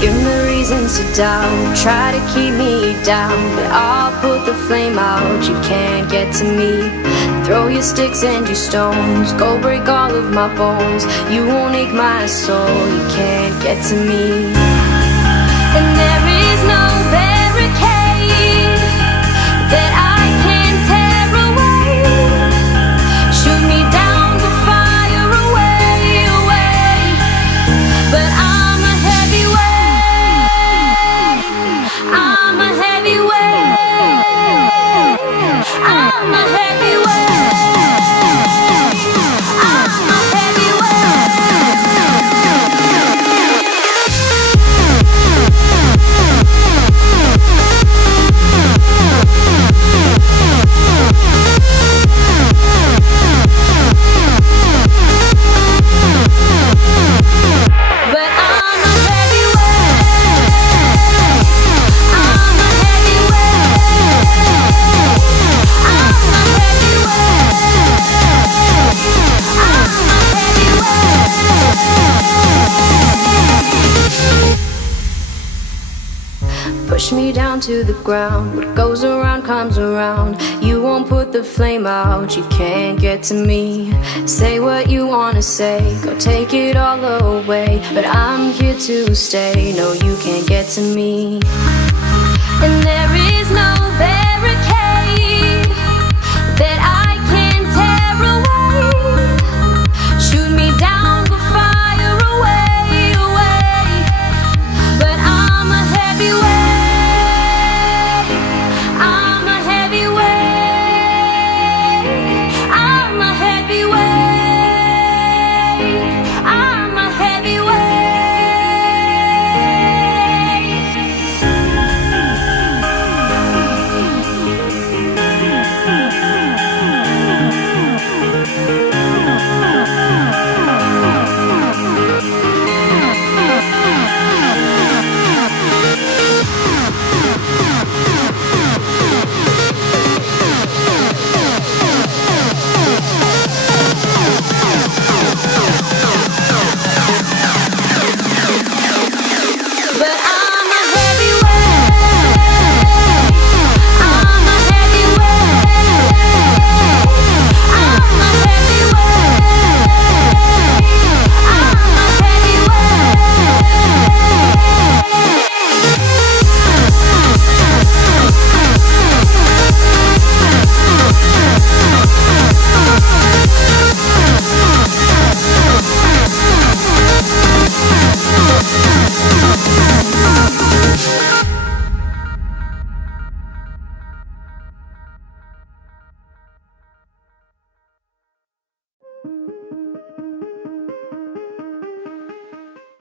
Give me reasons to doubt, try to keep me down, but I'll put the flame out, you can't get to me. Throw your sticks and your stones, go break all of my bones. You won't ache my soul, you can't get to me. And there is no barricade that I can tear away. Shoot me down, but fire away, away. But I'm a heavyweight, I'm a heavyweight, I'm a heavyweight. Push me down to the ground, what goes around comes around. You won't put the flame out, you can't get to me. Say what you wanna say, go take it all away, but I'm here to stay, no you can't get to me. And there